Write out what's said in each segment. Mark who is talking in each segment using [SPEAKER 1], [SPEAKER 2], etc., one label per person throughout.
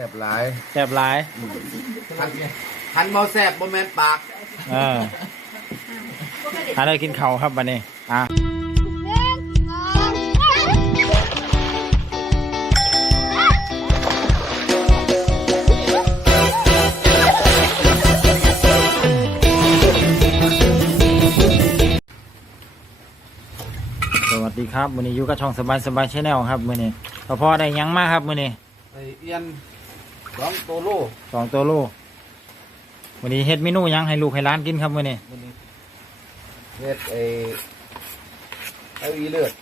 [SPEAKER 1] แซ่บหลาย
[SPEAKER 2] แซ่บหลาย
[SPEAKER 1] หันหันเบาแซ่บบ่แม่นปาก
[SPEAKER 2] เออหาได้กินข้าวครับวันนี้อะสวัสดีครับมื้อนี้อยู่กับช่องสบายสบายชาแนลครับมื้อนี้พอพอได้หยังมากครับมื้อนี้
[SPEAKER 1] ไอเอียน สองโตโล
[SPEAKER 2] สองตัวลูกวันนี้เฮ็ดเมนูหยังให้ลูกให้ร้านกินครับมื้อนี้
[SPEAKER 1] มันนี่เฮ็ดไอไออีเลือด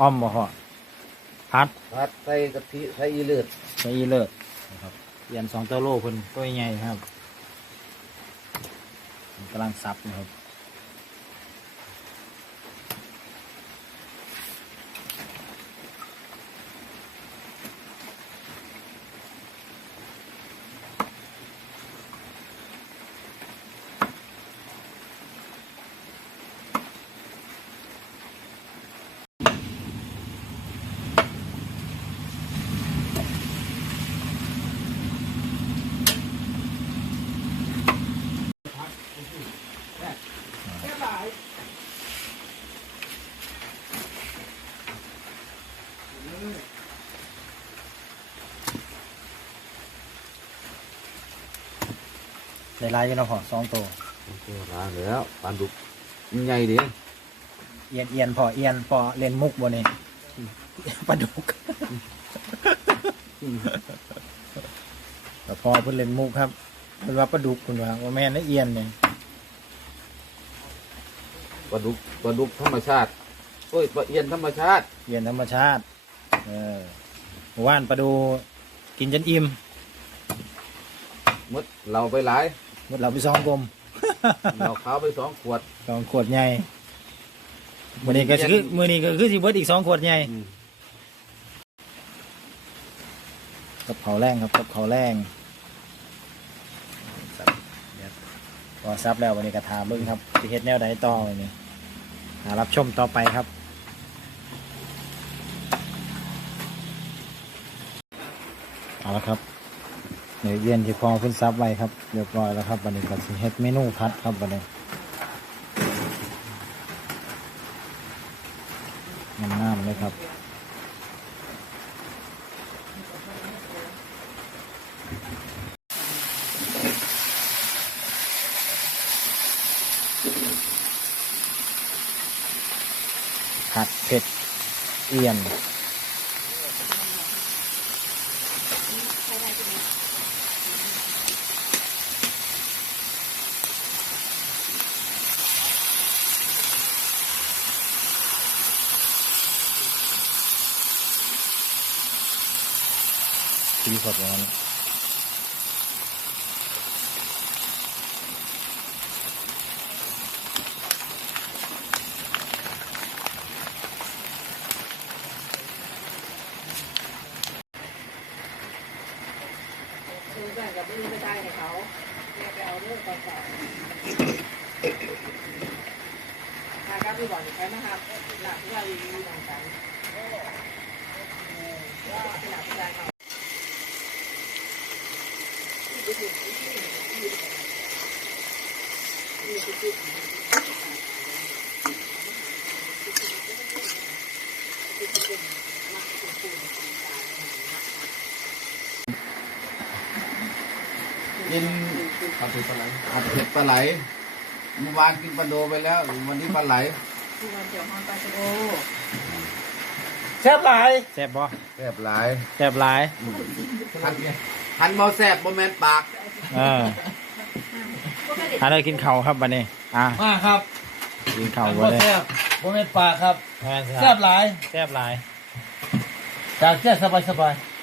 [SPEAKER 2] อ้อมบ่พอพัด
[SPEAKER 1] ผัดใส่กะทิใส่อีเลือด
[SPEAKER 2] ใส่อีเลิศนะครับเปลี่ยนสองตัวโลเพิ่นตัวใหญ่ครับกำลังสับนะครับ ได้หลายอยู่เนาะพอสองตัว
[SPEAKER 1] มาแล้วปลาดุกมันใหญ่ดิ
[SPEAKER 2] เอียนเอียนพอเอียนพอเล่นมุกบ่นี่ปลาดุกแต่พอเพิ่นเล่นมุกครับเพิ่นว่าปลาดุกคุณว่าว่าแม่นนะเอียนเนี่ย
[SPEAKER 1] ปลาดุกปลาดุกธรรมชาติโอ้ยปลาเอียนธรรมชาติ
[SPEAKER 2] เอียนธรรมชาติ เออเมื่อวานปลาดูกินจนอิ่ม
[SPEAKER 1] หมดเราไปหลาย
[SPEAKER 2] หมดเราไปสองกลม
[SPEAKER 1] เราขาวไปสองขวด
[SPEAKER 2] สองขวดใหญ่มื้อนี้ก็คือมื้อนี้ก็คือสิเบิดอีกสองขวดใหญ่
[SPEAKER 1] อืม
[SPEAKER 2] กับเขาวแรงครับกับเขาวแรงสับเดี๋ยวพอซับแล้ววันนี้ก็ถามเบิ่งครับสิเฮ็ดแนวใดต่อวันนี้หารับชมต่อไปครับเอาละครับ เดี๋ยวเย็นที่พอขึ้นซับไว้ครับเรียบร้อยแล้วครับวันนี้ก็สิเฮ็ดเมนูพัดครับวันนี้งามๆเลยครับผัดเผ็ดเอียน สีสดอย่างนั้น
[SPEAKER 3] ซื้อแบ่งกับมือไม่ได้ให้เขาแม่ไปเอาเรื่องก่อนก่อนทาการที่บอกใช้มาครับหลักที่เราอยู่ในต่างกันก็หลักที่ได้เขา
[SPEAKER 1] กินผัดเผ็ดปลาไหลผัดเผ็ดปลาไหลเมื่อวานกินปลาโดไปแล้ว วันนี้ปลาไหล
[SPEAKER 3] ที่วันเจียวฮอนปลาชะโด
[SPEAKER 2] แซ่บหลายแซ่บบ่
[SPEAKER 1] แซ่บหลาย
[SPEAKER 2] แซ่บหลาย
[SPEAKER 1] หันหันเบาแซ่บบ่แม่นปาก
[SPEAKER 2] เออ หาได้กินข้าวครับวันนี้อะ
[SPEAKER 4] มาครับ
[SPEAKER 2] กินข้าว
[SPEAKER 4] บ่
[SPEAKER 2] วันนี้
[SPEAKER 4] แซ่บบ่แม่นปลาครับ
[SPEAKER 2] แม่น
[SPEAKER 4] แซ่บหลาย
[SPEAKER 2] แซ่บหลาย
[SPEAKER 4] จากแซ่บสบายสบายๆ